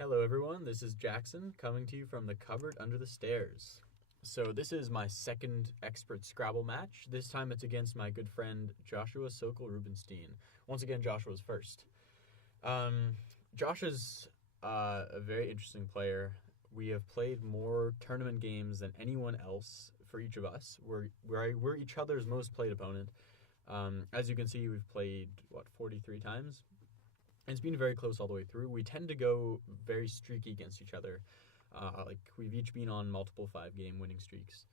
Hello, everyone. This is Jackson coming to you from the cupboard under the stairs. So, this is my second expert Scrabble match. This time it's against my good friend Joshua Sokol-Rubenstein. Once again, Joshua's first. Josh is a very interesting player. We have played more tournament games than anyone else for each of us. We're each other's most played opponent. As you can see, we've played, 43 times? It's been very close all the way through. We tend to go very streaky against each other. We've each been on multiple 5-game winning streaks.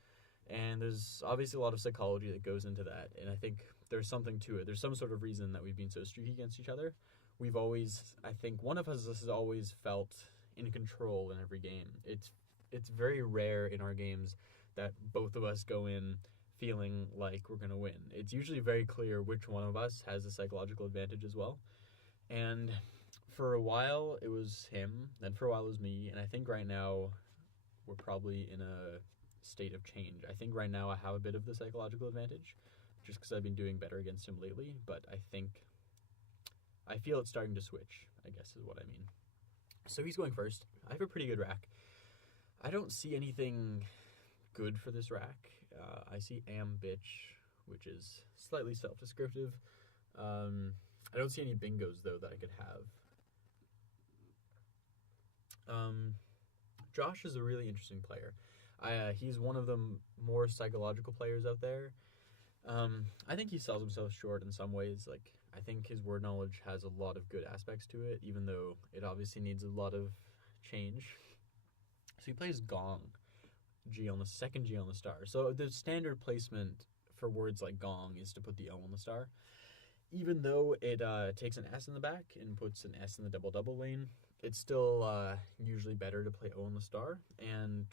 And there's obviously a lot of psychology that goes into that. And I think there's something to it. There's some sort of reason that we've been so streaky against each other. I think one of us has always felt in control in every game. It's very rare in our games that both of us go in feeling like we're going to win. It's usually very clear which one of us has the psychological advantage as well. And for a while, it was him. Then for a while, it was me. And I think right now, we're probably in a state of change. I think right now I have a bit of the psychological advantage, just because I've been doing better against him lately. But I feel it's starting to switch, I guess is what I mean. So he's going first. I have a pretty good rack. I don't see anything good for this rack. I see am bitch, which is slightly self-descriptive. I don't see any bingos, though, that I could have. Josh is a really interesting player. He's one of the more psychological players out there. I think he sells himself short in some ways. I think his word knowledge has a lot of good aspects to it, even though it obviously needs a lot of change. So he plays gong, G on the second G on the star. So the standard placement for words like gong is to put the O on the star. Even though it takes an S in the back and puts an S in the double-double lane, it's still usually better to play O on the star. And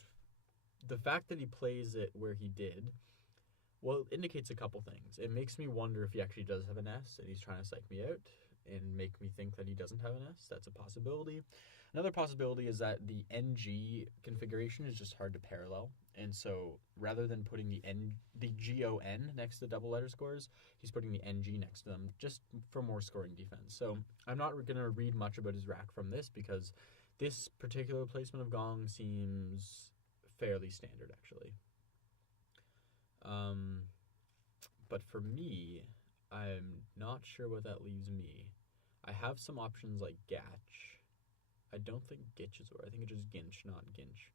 the fact that he plays it where he did, well, it indicates a couple things. It makes me wonder if he actually does have an S and he's trying to psych me out and make me think that he doesn't have an S. That's a possibility. Another possibility is that the NG configuration is just hard to parallel. And so rather than putting the GON next to double letter scores, he's putting the NG next to them just for more scoring defense. So I'm not going to read much about his rack from this because this particular placement of gong seems fairly standard, actually. But for me, I'm not sure what that leaves me. I have some options like Gatch. I don't think Gitch is where. I think it's just Ginch, not Ginch.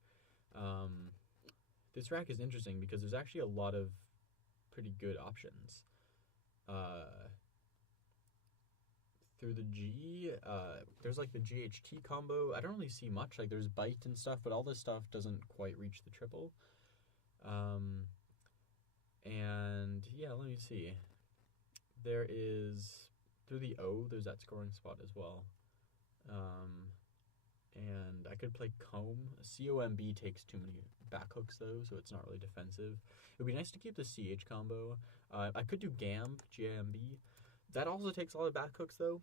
This rack is interesting because there's actually a lot of pretty good options. Through the G, there's like the GHT combo. I don't really see much. There's bite and stuff, but all this stuff doesn't quite reach the triple. And yeah, let me see. There is, through the O, there's that scoring spot as well. And I could play Comb. COMB takes too many back hooks, though, so it's not really defensive. It would be nice to keep the CH combo. I could do Gamb, GAMB. That also takes a lot of back hooks, though.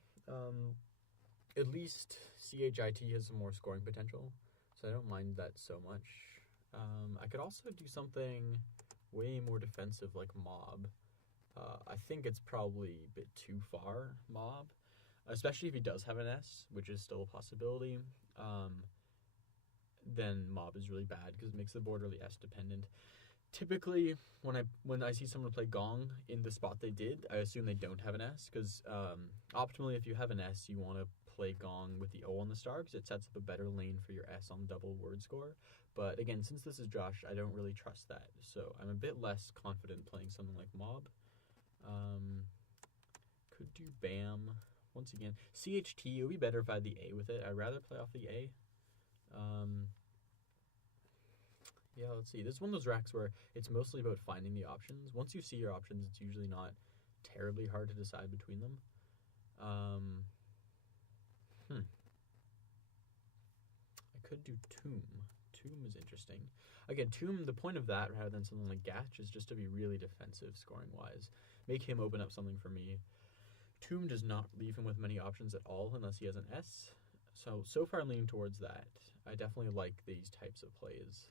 At least CHIT has some more scoring potential, so I don't mind that so much. I could also do something way more defensive, like Mob. I think it's probably a bit too far, Mob. Especially if he does have an S, which is still a possibility. Then Mob is really bad because it makes the board really S dependent. Typically, when I see someone play Gong in the spot they did, I assume they don't have an S because optimally, if you have an S, you want to play Gong with the O on the star because it sets up a better lane for your S on double word score. But again, since this is Josh, I don't really trust that, so I'm a bit less confident playing something like Mob. Could do Bam. Once again, CHT, it would be better if I had the A with it. I'd rather play off the A. Yeah, let's see. This is one of those racks where it's mostly about finding the options. Once you see your options, it's usually not terribly hard to decide between them. I could do Tomb. Tomb is interesting. Again, Tomb, the point of that, rather than something like Gatch, is just to be really defensive scoring-wise. Make him open up something for me. Tomb does not leave him with many options at all unless he has an S. So far I'm leaning towards that. I definitely like these types of plays.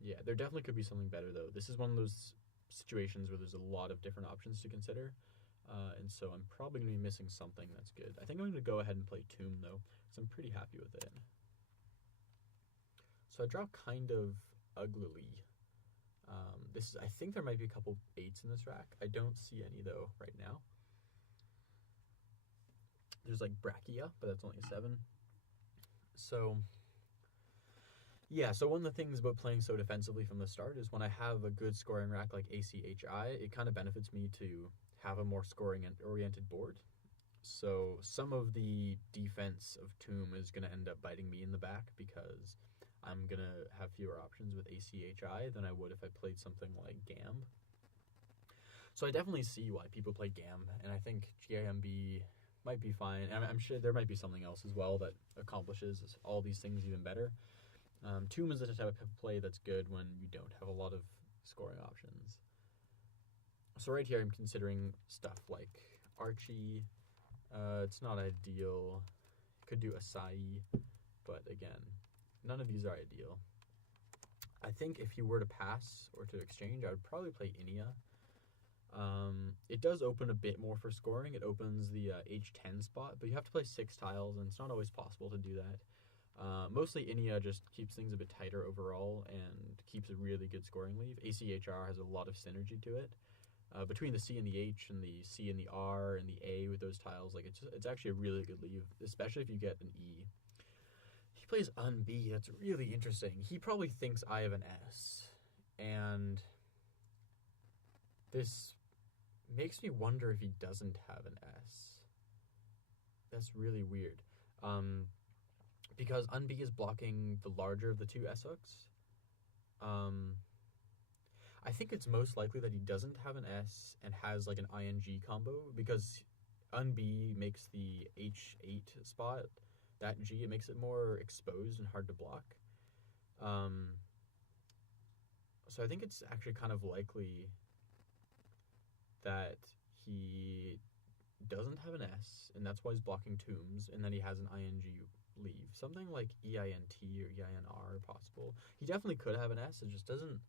Yeah, there definitely could be something better, though. This is one of those situations where there's a lot of different options to consider. And so I'm probably going to be missing something that's good. I think I'm going to go ahead and play Tomb, though, because I'm pretty happy with it. So I draw kind of uglily. I think there might be a couple 8s in this rack. I don't see any, though, right now. There's, like, Brachia, but that's only a 7. So, yeah, so one of the things about playing so defensively from the start is when I have a good scoring rack like ACHI, it kind of benefits me to have a more scoring-oriented board. So some of the defense of Tomb is going to end up biting me in the back because I'm going to have fewer options with ACHI than I would if I played something like Gamb. So I definitely see why people play Gamb, and I think GAMB might be fine. And I'm sure there might be something else as well that accomplishes all these things even better. Tomb is the type of play that's good when you don't have a lot of scoring options. So right here I'm considering stuff like Archie. It's not ideal. Could do Acai, but again, none of these are ideal. I think if you were to pass or to exchange, I would probably play Inia. It does open a bit more for scoring. It opens the H10 spot, but you have to play 6 tiles, and it's not always possible to do that. Mostly Inia just keeps things a bit tighter overall and keeps a really good scoring leave. ACHR has a lot of synergy to it. Between the C and the H and the C and the R and the A with those tiles, like it's actually a really good leave, especially if you get an E. He plays Un-B. That's really interesting. He probably thinks I have an S, and this makes me wonder if he doesn't have an S. That's really weird. Because Un-B is blocking the larger of the 2 S hooks. I think it's most likely that he doesn't have an S and has like an ING combo, because Un-B makes the H8 spot, that G, it makes it more exposed and hard to block. So I think it's actually kind of likely that he doesn't have an S, and that's why he's blocking Tombs, and then he has an ING leave. Something like EINT or EINR possible. He definitely could have an S, it just doesn't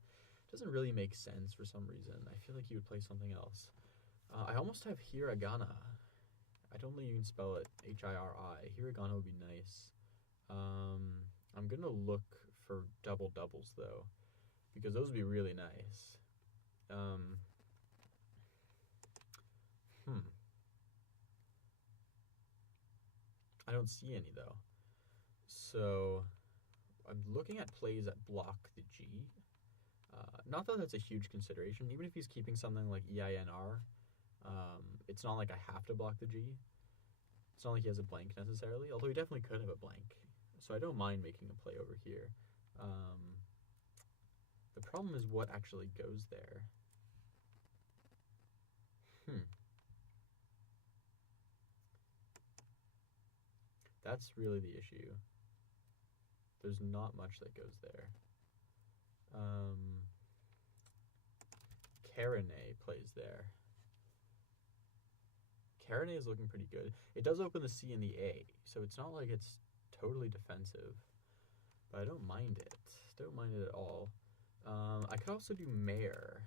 really make sense for some reason. I feel like he would play something else. I almost have Hiragana. I don't think you can spell it H-I-R-I. Hiragana would be nice. I'm going to look for double doubles, though, because those would be really nice. I don't see any, though. So I'm looking at plays that block the G. Not that that's a huge consideration. Even if he's keeping something like EINR, it's not like I have to block the G. It's not like he has a blank necessarily, although he definitely could have a blank. So I don't mind making a play over here. The problem is what actually goes there. That's really the issue. There's not much that goes there. Karane plays there. Karane is looking pretty good. It does open the C and the A, so it's not like it's totally defensive. But I don't mind it. Don't mind it at all. I could also do Mare.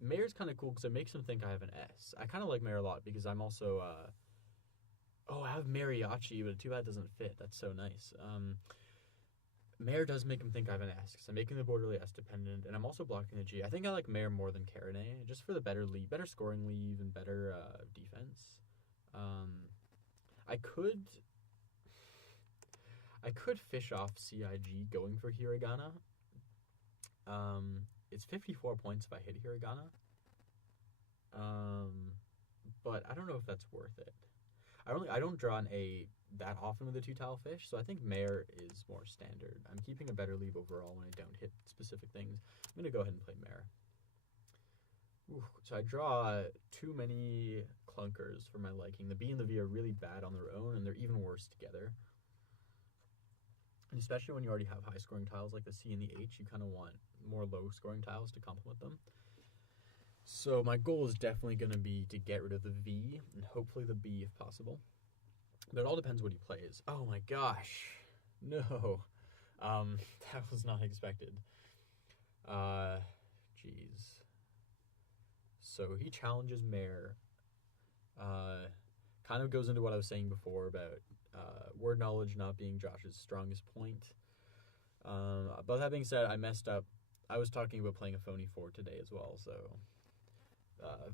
Mare's kind of cool because it makes him think I have an S. I kind of like Mare a lot because I'm also... I have Mariachi, but too bad it doesn't fit. That's so nice. Mare does make him think I have an S, because I'm making the board really S-dependent, and I'm also blocking the G. I think I like Mare more than Karane, just for the better leave, better scoring leave, and better defense. I could fish off CIG going for Hiragana. It's 54 points if I hit Hiragana. But I don't know if that's worth it. I don't draw an A that often with a 2-tile fish, so I think Mare is more standard. I'm keeping a better leave overall when I don't hit specific things. I'm going to go ahead and play Mare. So I draw too many clunkers for my liking. The B and the V are really bad on their own, and they're even worse together. And especially when you already have high-scoring tiles like the C and the H, you kind of want more low-scoring tiles to complement them. So my goal is definitely going to be to get rid of the V, and hopefully the B if possible. But it all depends what he plays. Oh my gosh. No. That was not expected. Jeez. So he challenges Mare. Kind of goes into what I was saying before about word knowledge not being Josh's strongest point. But that being said, I messed up. I was talking about playing a phony 4 today as well, so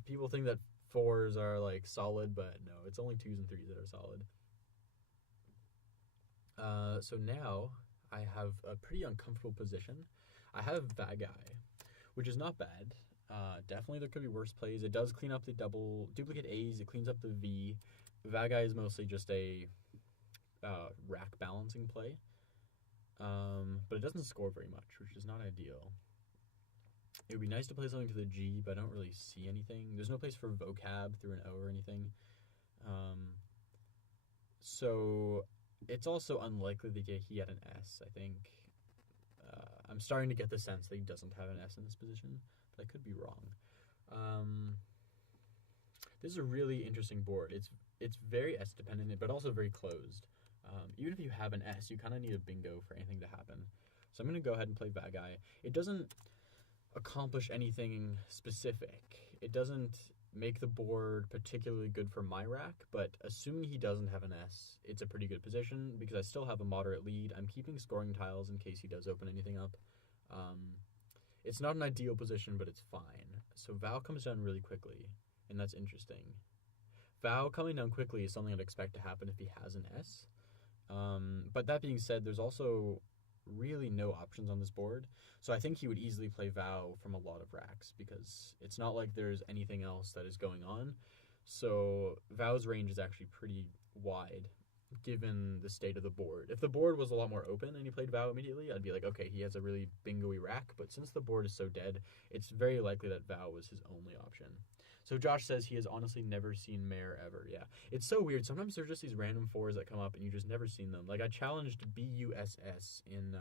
people think that 4s are like solid, but no, it's only 2s and 3s that are solid. So now I have a pretty uncomfortable position. I have Vagai, which is not bad. Definitely there could be worse plays. It does clean up the double duplicate A's. It cleans up the V. Vagai is mostly just a rack balancing play. But it doesn't score very much, which is not ideal. It would be nice to play something to the G, but I don't really see anything. There's no place for vocab through an O or anything. So it's also unlikely that he had an S, I think. I'm starting to get the sense that he doesn't have an S in this position, but I could be wrong. This is a really interesting board. It's very S dependent, but also very closed. Even if you have an S, you kind of need a bingo for anything to happen. So I'm going to go ahead and play Vagai. It doesn't accomplish anything specific. It doesn't make the board particularly good for my rack, but assuming he doesn't have an S, it's a pretty good position because I still have a moderate lead. I'm keeping scoring tiles in case he does open anything up. It's not an ideal position, but it's fine. So Val comes down really quickly, and that's interesting. Val coming down quickly is something I'd expect to happen if he has an S. But that being said, there's also really no options on this board. So I think he would easily play Vow from a lot of racks because it's not like there's anything else that is going on. So Vow's range is actually pretty wide given the state of the board. If the board was a lot more open and he played Vow immediately, I'd be like, okay, he has a really bingo-y rack. But since the board is so dead, it's very likely that Vow was his only option. So Josh says he has honestly never seen Mare ever. Yeah, it's so weird. Sometimes there's just these random 4s that come up and you just never seen them. Like I challenged BUSS in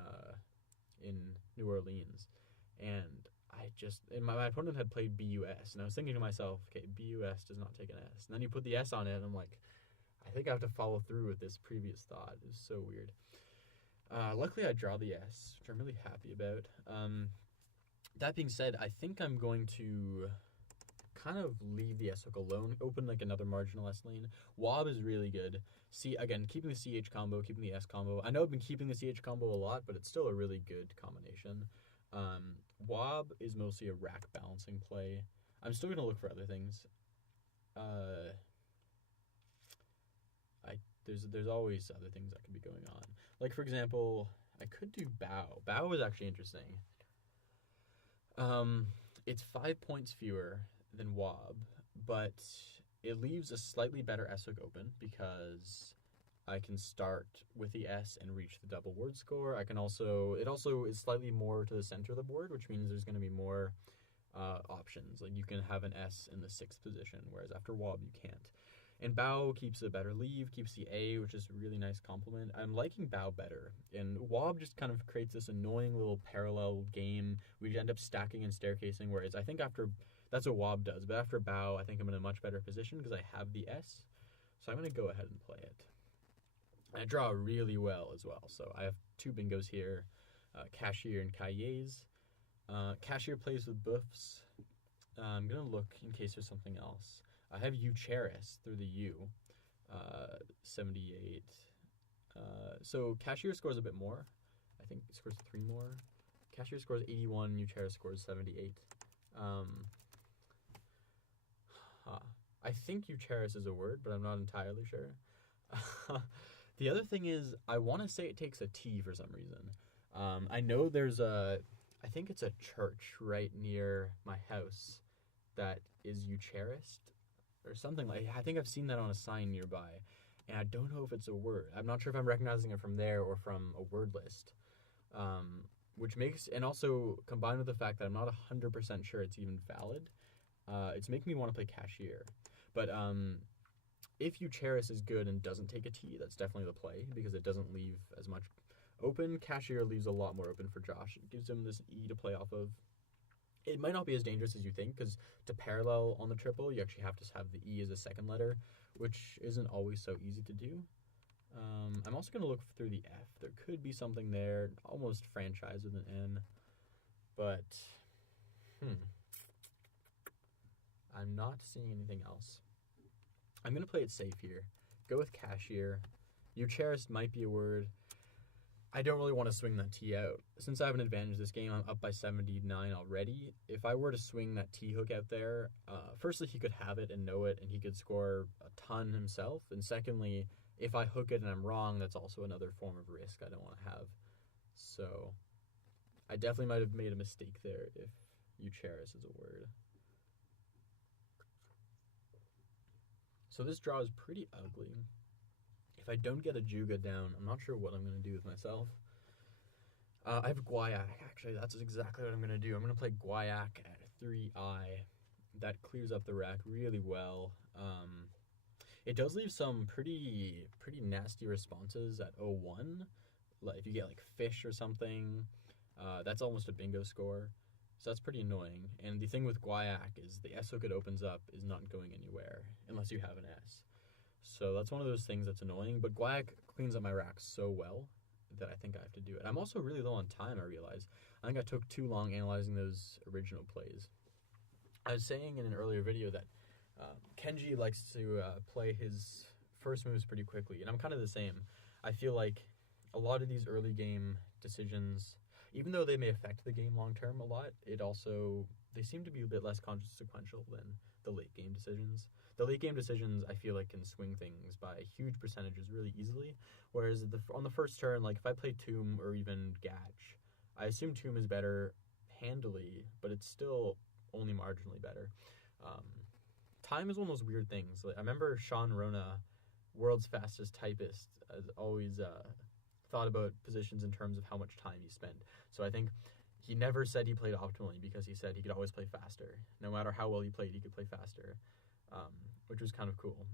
New Orleans, and my opponent had played BUS, and I was thinking to myself, okay, BUS does not take an S. And then you put the S on it, and I'm like, I think I have to follow through with this previous thought. It was so weird. Luckily, I draw the S, which I'm really happy about. That being said, I think I'm going to kind of leave the S hook alone, open like another marginal S lane. Wob is really good. Again, keeping the CH combo, keeping the S combo. I know I've been keeping the CH combo a lot, but it's still a really good combination. Wob is mostly a rack balancing play. I'm still going to look for other things. There's always other things that could be going on. Like, for example, I could do Bow. Bow is actually interesting. It's 5 points fewer than Wob, but it leaves a slightly better S hook open because I can start with the S and reach the double word score. It also is slightly more to the center of the board, which means there's going to be more options. Like you can have an S in the 6th position, whereas after Wob you can't. And Bow keeps a better leave, keeps the A, which is a really nice compliment. I'm liking Bow better. And Wob just kind of creates this annoying little parallel game. We end up stacking and staircasing, whereas I think that's what Wob does. But after Bow, I think I'm in a much better position because I have the S. So I'm going to go ahead and play it. And I draw really well as well. So I have 2 bingos here, Cashier and Cahiers. Cashier plays with buffs. I'm going to look in case there's something else. I have Eucharis through the U, 78. So Cashier scores a bit more. I think it scores 3 more. Cashier scores 81, Eucharis scores 78. I think Eucharis is a word, but I'm not entirely sure. The other thing is, I want to say it takes a T for some reason. I know there's I think it's a church right near my house that is Eucharist. Or something like I think I've seen that on a sign nearby, and I don't know if it's a word. I'm not sure if I'm recognizing it from there or from a word list, which makes, and also combined with the fact that I'm not 100% sure it's even valid, it's making me want to play Cashier. But if Eucharis is good and doesn't take a T, that's definitely the play because it doesn't leave as much open. Cashier leaves a lot more open for Josh. It gives him this E to play off of. It might not be as dangerous as you think, because to parallel on the triple, you actually have to have the E as a second letter, which isn't always so easy to do. I'm also going to look through the F. There could be something there, almost franchise with an N, but I'm not seeing anything else. I'm going to play it safe here. Go with cashier. Eucharist might be a word. I don't really want to swing that T out. Since I have an advantage this game, I'm up by 79 already. If I were to swing that T hook out there, firstly, he could have it and know it, and he could score a ton himself. And secondly, if I hook it and I'm wrong, that's also another form of risk I don't want to have. So I definitely might have made a mistake there if Eucharist is a word. So this draw is pretty ugly. If I don't get a Juga down, I'm not sure what I'm going to do with myself. I have Guayak, actually. That's exactly what I'm going to do. I'm going to play Guayak at 3i. That clears up the rack really well. It does leave some pretty nasty responses at 0-1. Like if you get like fish or something, that's almost a bingo score. So that's pretty annoying. And the thing with Guayak is the S hook it opens up is not going anywhere unless you have an S. So that's one of those things that's annoying. But Guayak cleans up my rack so well that I think I have to do it. I'm also really low on time, I realize. I think I took too long analyzing those original plays. I was saying in an earlier video that Kenji likes to play his first moves pretty quickly, and I'm kind of the same. I feel like a lot of these early game decisions, even though they may affect the game long term a lot, they seem to be a bit less consequential than the late game decisions. The late game decisions I feel like can swing things by huge percentages really easily, whereas on the first turn, like if I play Tomb or even Gatch, I assume Tomb is better handily, but it's still only marginally better. Time is one of those weird things. Like, I remember Sean Rona, world's fastest typist, has always thought about positions in terms of how much time he spent. So I think he never said he played optimally because he said he could always play faster. No matter how well he played, he could play faster, which was kind of cool.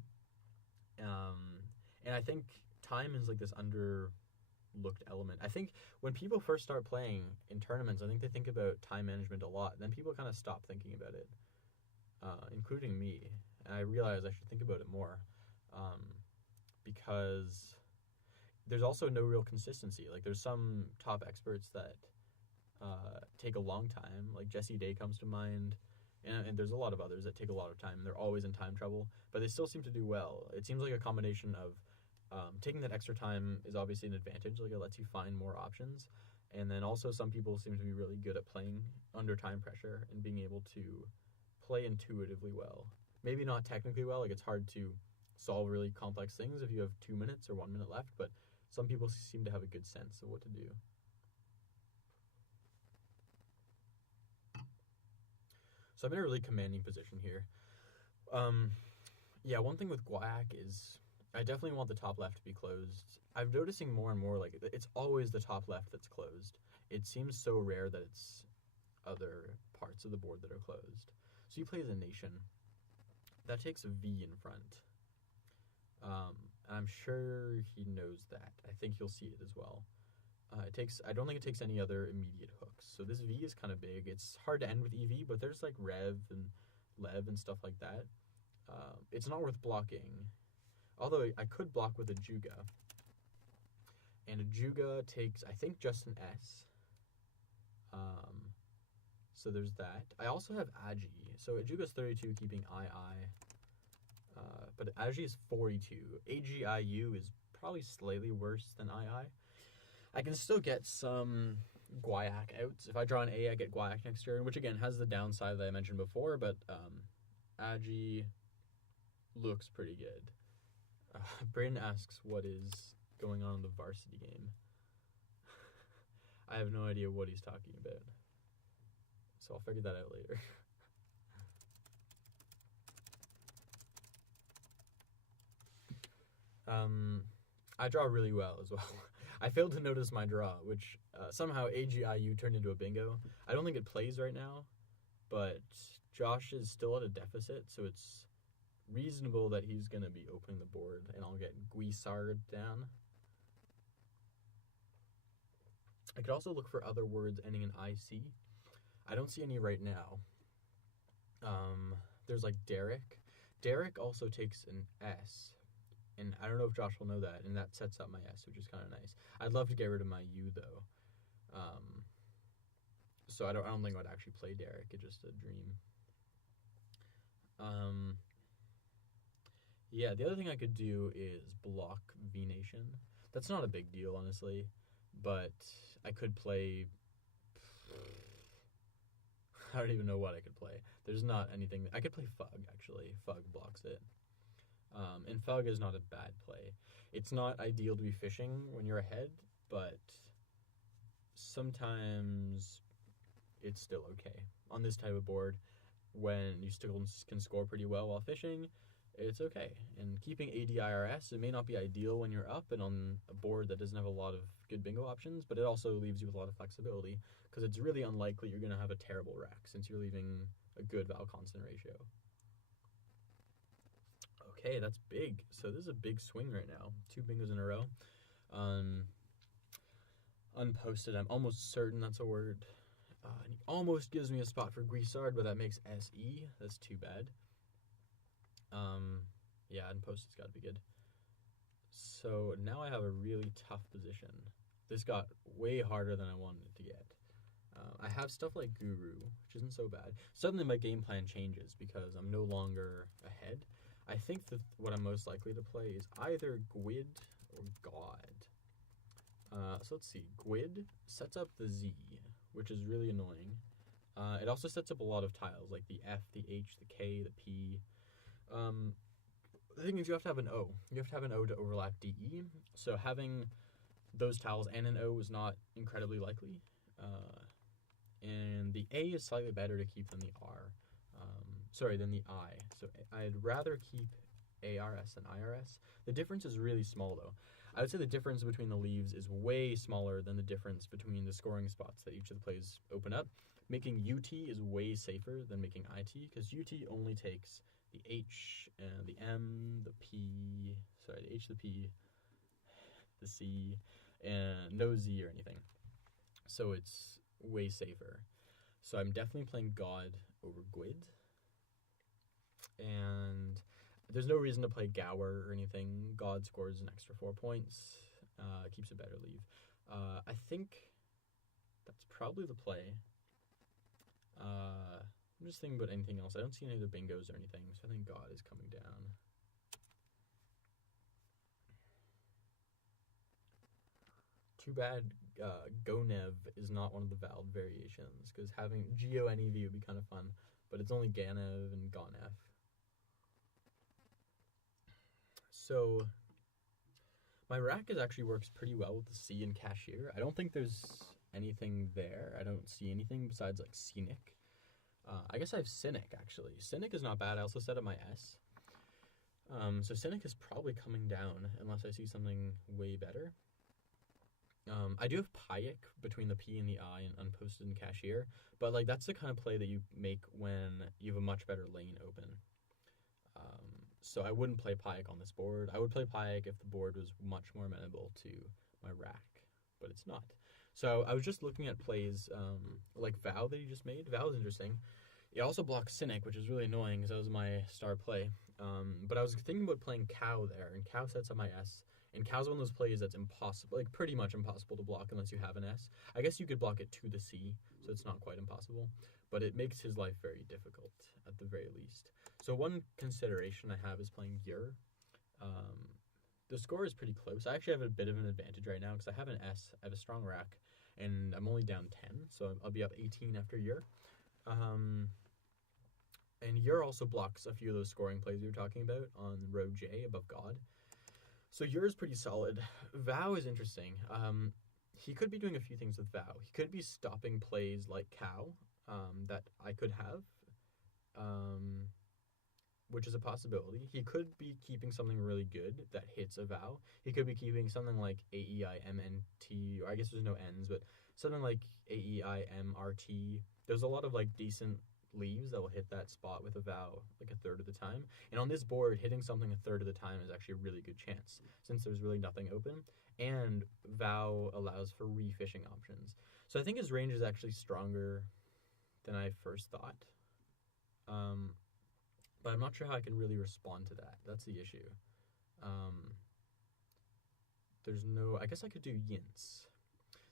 And I think time is like this underlooked element. I think when people first start playing in tournaments, I think they think about time management a lot. Then people kind of stop thinking about it, including me. And I realized I should think about it more because there's also no real consistency. Like there's some top experts that take a long time. Like Jesse Day comes to mind, and there's a lot of others that take a lot of time. They're always in time trouble, but they still seem to do well. It seems like a combination of taking that extra time is obviously an advantage. Like it lets you find more options, and then also some people seem to be really good at playing under time pressure and being able to play intuitively well. Maybe not technically well. Like it's hard to solve really complex things if you have 2 minutes or 1 minute left, but some people seem to have a good sense of what to do. So I'm in a really commanding position here. Yeah, one thing with Guayak is I definitely want the top left to be closed. I'm noticing more and more, like, it's always the top left that's closed. It seems so rare that it's other parts of the board that are closed. So he plays a nation. That takes a V in front. I'm sure he knows that. I think you'll see it as well. I don't think it takes any other immediate hooks. So this V is kind of big. It's hard to end with EV, but there's like Rev and Lev and stuff like that. It's not worth blocking. Although I could block with a Juga. And a Juga takes, I think, just an S. So there's that. I also have Agi. So a Juga's 32, keeping II. But Agi is 42. AGIU is probably slightly worse than II. I can still get some Guayak outs. If I draw an A, I get Guayak next turn, which again has the downside that I mentioned before, but Agi looks pretty good. Brayden asks what is going on in the varsity game. I have no idea what he's talking about. So I'll figure that out later. I draw really well as well. I failed to notice my draw, which somehow AGIU turned into a bingo. I don't think it plays right now, but Josh is still at a deficit, so it's reasonable that he's going to be opening the board, and I'll get Guisard down. I could also look for other words ending in IC. I don't see any right now. There's like Derek. Derek also takes an S. And I don't know if Josh will know that, and that sets up my S, which is kind of nice. I'd love to get rid of my U, though. So I don't think I'd actually play Derek. It's just a dream. Yeah, the other thing I could do is block V Nation. That's not a big deal, honestly, but I could play. I don't even know what I could play. There's not anything. I could play Fug, actually. Fug blocks it. And Fug is not a bad play. It's not ideal to be fishing when you're ahead, but sometimes it's still okay. On this type of board, when you still can score pretty well while fishing, it's okay. And keeping ADIRS, it may not be ideal when you're up and on a board that doesn't have a lot of good bingo options, but it also leaves you with a lot of flexibility, because it's really unlikely you're going to have a terrible rack since you're leaving a good Val constant ratio. Okay, that's big. So this is a big swing right now. 2 bingos in a row. Unposted, I'm almost certain that's a word. And he almost gives me a spot for Guisard, but that makes SE. That's too bad. Yeah, unposted's got to be good. So now I have a really tough position. This got way harder than I wanted it to get. I have stuff like Guru, which isn't so bad. Suddenly my game plan changes because I'm no longer ahead. I think that what I'm most likely to play is either Gwyd or God. So let's see. Gwyd sets up the Z, which is really annoying. It also sets up a lot of tiles, like the F, the H, the K, the P. The thing is, you have to have an O. You have to have an O to overlap DE. So having those tiles and an O is not incredibly likely. And the A is slightly better to keep than the R. Than the I. So I'd rather keep ARS than IRS. The difference is really small, though. I would say the difference between the leaves is way smaller than the difference between the scoring spots that each of the plays open up. Making UT is way safer than making IT, because UT only takes the H, and the M, the P, the H, the P, the C, and no Z or anything. So it's way safer. So I'm definitely playing God over Gwyd. And there's no reason to play Gower or anything. God scores an extra 4 points, keeps a better leave. I think that's probably the play. I'm just thinking about anything else. I don't see any other bingos or anything, so I think God is coming down. Too bad Gonev is not one of the valid variations, because having G-O-N-E-V would be kind of fun, but it's only Ganev and Gonev. So my rack actually works pretty well with the C and Cashier. I don't think there's anything there. I don't see anything besides like Scenic. I guess I have Cynic, actually. Cynic is not bad. I also set up my S. So Cynic is probably coming down unless I see something way better. I do have Payek between the P and the I and unposted and Cashier, but like that's the kind of play that you make when you have a much better lane open. So I wouldn't play Payek on this board. I would play Payek if the board was much more amenable to my rack, but it's not. So I was just looking at plays like Vow that he just made. Vow is interesting. It also blocks Cynic, which is really annoying because that was my star play. But I was thinking about playing Cow there, and Cow sets up my S. And Cow's one of those plays that's impossible, like pretty much impossible to block unless you have an S. I guess you could block it to the C, so it's not quite impossible. But it makes his life very difficult, at the very least. So one consideration I have is playing Ur. The score is pretty close. I actually have a bit of an advantage right now because I have an S, I have a strong rack, and I'm only down 10, so I'll be up 18 after Ur. And Ur also blocks a few of those scoring plays we were talking about on row J above God. So Ur is pretty solid. Vow is interesting. He could be doing a few things with Vow. He could be stopping plays like Cow that I could have, which is a possibility. He could be keeping something really good that hits a Vow. He could be keeping something like AEIMNT, or I guess there's no N's, but something like AEIMRT. There's a lot of like decent leaves that will hit that spot with a Vow like a third of the time. And on this board, hitting something a third of the time is actually a really good chance since there's really nothing open. And Vow allows for refishing options. So I think his range is actually stronger than I first thought. But I'm not sure how I can really respond to that. That's the issue. There's no... I guess I could do Yints.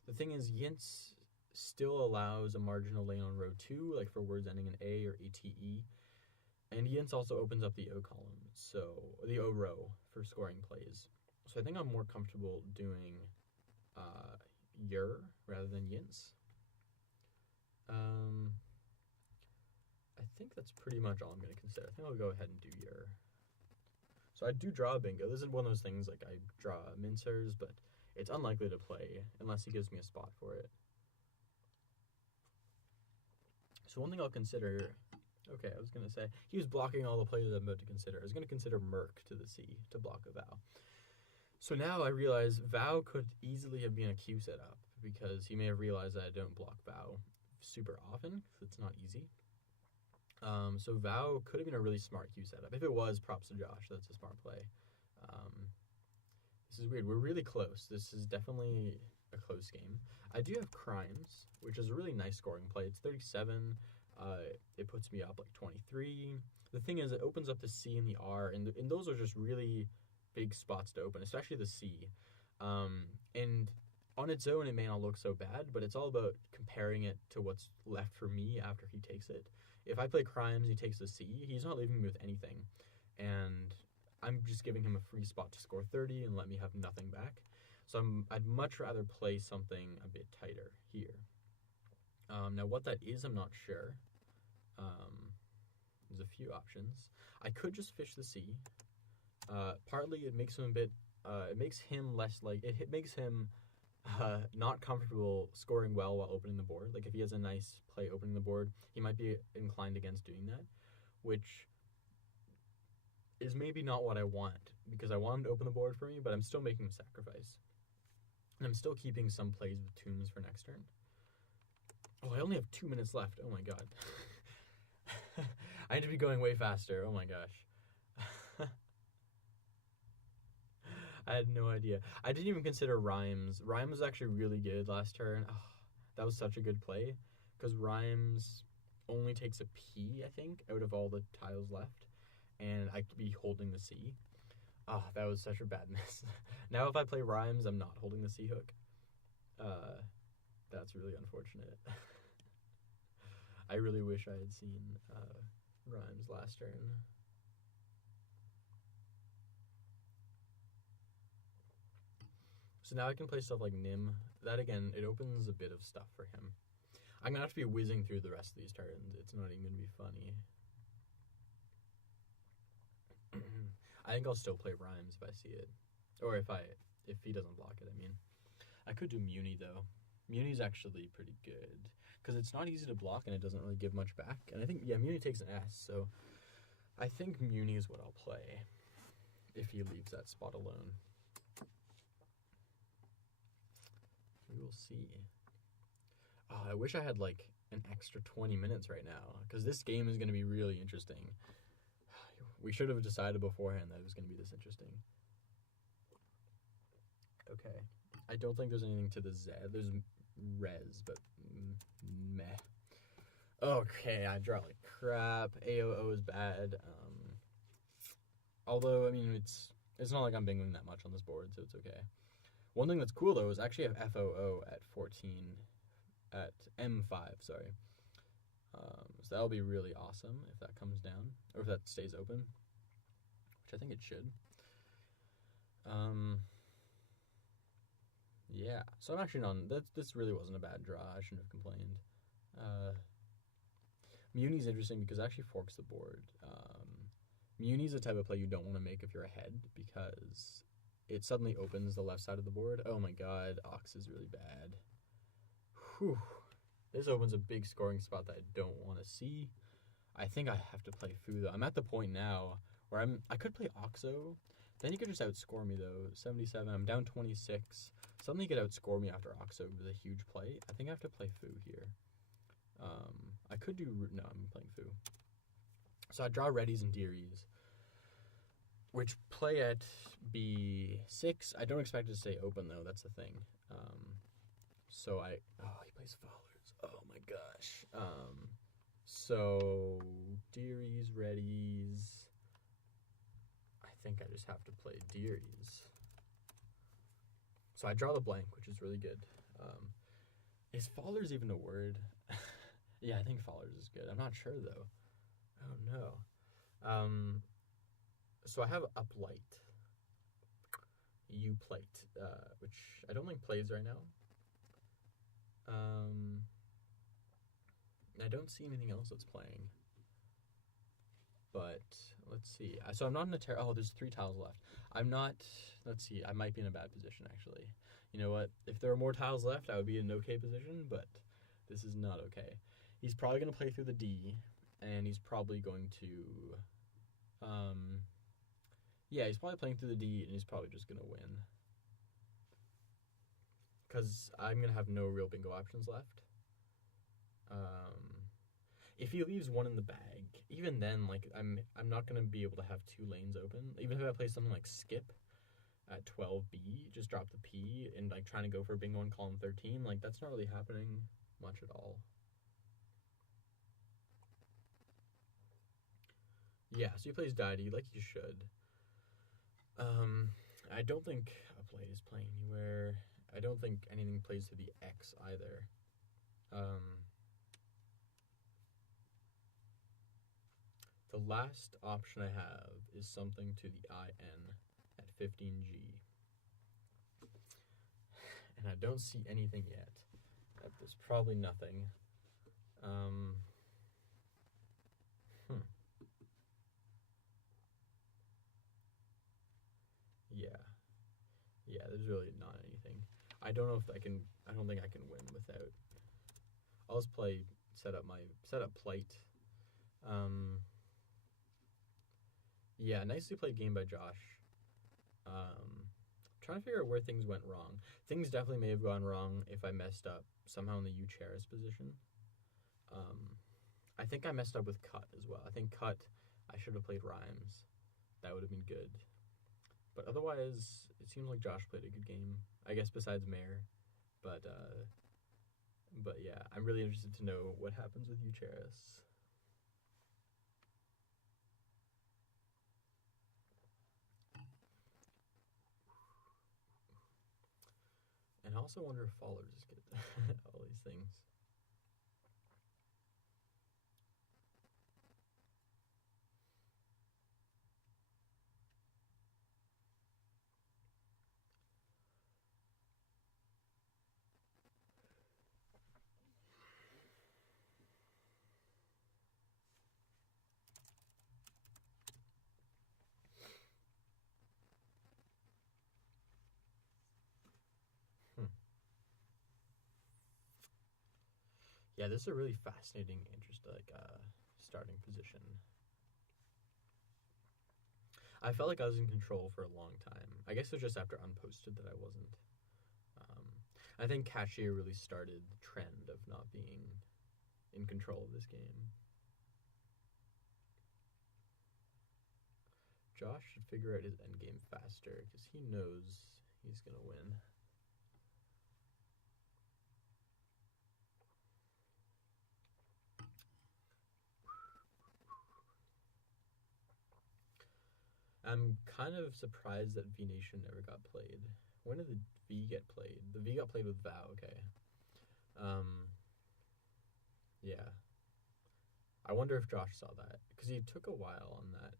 The thing is, Yints still allows a marginal lane on row 2, like for words ending in A or ATE. And Yints also opens up the O column, so the O row for scoring plays. So I think I'm more comfortable doing Yer rather than Yints. I think that's pretty much all I'm going to consider. I think I'll go ahead and do Yer. So I do draw a bingo. This is one of those things, like I draw mincers, but it's unlikely to play unless he gives me a spot for it. So one thing I'll consider, okay, I was going to say, he was blocking all the plays I'm about to consider. I was going to consider Merc to the C to block a Vow. So now I realize Vow could easily have been a Q setup because he may have realized that I don't block Vow super often because it's not easy. So Vow could have been a really smart Q setup. If it was, props to Josh. That's a smart play. This is weird. We're really close. This is definitely a close game. I do have Crimes, which is a really nice scoring play. It's 37. It puts me up like 23. The thing is, it opens up the C and the R, and those are just really big spots to open, especially the C. And on its own, it may not look so bad, but it's all about comparing it to what's left for me after he takes it. If I play Crimes, he takes the C, he's not leaving me with anything. And I'm just giving him a free spot to score 30 and let me have nothing back. So I'd much rather play something a bit tighter here. Now what that is, I'm not sure. There's a few options. I could just fish the C. Partly it makes him a bit, it makes him less like, it makes him not comfortable scoring well while opening the board. Like if he has a nice play opening the board, he might be inclined against doing that, which is maybe not what I want, because I want him to open the board for me, but I'm still making him sacrifice. And I'm still keeping some plays with tombs for next turn. Oh, I only have 2 minutes left. Oh my god. I need to be going way faster. Oh my gosh. I had no idea. I didn't even consider Rhymes. Rhymes was actually really good last turn. Oh, that was such a good play, because Rhymes only takes a P, I think, out of all the tiles left, and I could be holding the C. Oh, that was such a bad miss. Now if I play Rhymes, I'm not holding the C hook. That's really unfortunate. I really wish I had seen Rhymes last turn. So now I can play stuff like Nim. That, again, it opens a bit of stuff for him. I'm going to have to be whizzing through the rest of these turns. It's not even going to be funny. I think I'll still play Rhymes if I see it. Or if he doesn't block it, I mean. I could do Muni, though. Muni's actually pretty good, because it's not easy to block and it doesn't really give much back. And I think, yeah, Muni takes an S, so I think Muni is what I'll play if he leaves that spot alone. We will see. Oh, I wish I had like an extra 20 minutes right now, because this game is going to be really interesting. We should have decided beforehand that it was going to be this interesting. Okay. I don't think there's anything to the Z. There's Res, but meh. Okay, I draw like crap. AOO is bad. Although, I mean, it's not like I'm bingoing that much on this board, so it's okay. One thing that's cool, though, is I actually have FOO at 14, at M5, sorry. So that'll be really awesome if that comes down, or if that stays open, which I think it should. Yeah, so I'm actually not, this really wasn't a bad draw. I shouldn't have complained. Muni's interesting because it actually forks the board. Muni's the type of play you don't want to make if you're ahead, because it suddenly opens the left side of the board. Oh my god, Ox is really bad. Whew. This opens a big scoring spot that I don't want to see. I think I have to play Foo, though. I'm at the point now where I could play Oxo. Then he could just outscore me, though. 77. I'm down 26. Suddenly he could outscore me after Oxo with a huge play. I think I have to play Foo here. I could do... No, I'm playing Foo. So I draw Readies and Dearies, which play at B6. I don't expect it to stay open, though. That's the thing. So I... Oh, he plays Fowlers. Oh, my gosh. So... Dearies, Readies... I think I just have to play Dearies. So I draw the blank, which is really good. Is Fallers even a word? Yeah, I think Fallers is good. I'm not sure, though. Oh, no. So I have uplight, uplate, which I don't think plays right now. I don't see anything else that's playing. But let's see. So I'm not in a oh, there's 3 tiles left. I'm not. Let's see. I might be in a bad position actually. You know what? If there were more tiles left, I would be in an okay position. But this is not okay. He's probably gonna play through the D, and he's probably going to. Yeah, he's probably playing through the D, and he's probably just gonna win. Because I'm gonna have no real bingo options left. If he leaves one in the bag, even then, like I'm not gonna be able to have 2 lanes open. Even if I play something like skip at 12B, just drop the P and like trying to go for bingo on column 13, like that's not really happening much at all. Yeah, so he plays deity like he should. I don't think uplate is playing anywhere. I don't think anything plays to the X either. The last option I have is something to the IN at 15G. And I don't see anything yet. There's probably nothing. Yeah, there's really not anything. I don't know if I can. I don't think I can win without. I'll just set up plate. Yeah, nicely played game by Josh. Trying to figure out where things went wrong. Things definitely may have gone wrong if I messed up somehow in the U-Charis position. I think I messed up with cut as well. I think cut, I should have played rhymes. That would have been good. But otherwise, it seems like Josh played a good game. I guess besides Mayor. But yeah, I'm really interested to know what happens with U-Charis. And I also wonder if Fallers get all these things. Yeah, this is a really fascinating, starting position. I felt like I was in control for a long time. I guess it was just after Unposted that I wasn't. I think Cashier really started the trend of not being in control of this game. Josh should figure out his endgame faster because he knows he's going to win. I'm kind of surprised that V Nation never got played. When did the V get played? The V got played with Vow, okay. Yeah. I wonder if Josh saw that, because he took a while on that.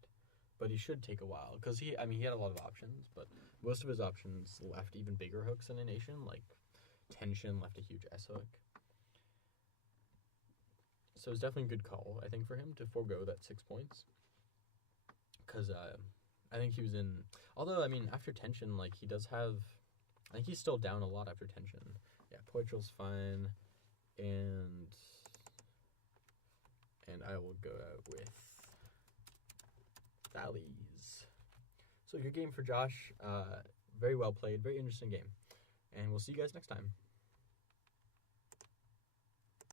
But he should take a while, because he had a lot of options, but most of his options left even bigger hooks in a nation, like Tension left a huge S hook. So it's definitely a good call, I think, for him to forego that 6 points. Because I think he was in... Although, I mean, after Tension, like, he does have... I think he's still down a lot after Tension. Yeah, Poitrel's fine. And I will go out with Thales. So good game for Josh. Very well played. Very interesting game. And we'll see you guys next time.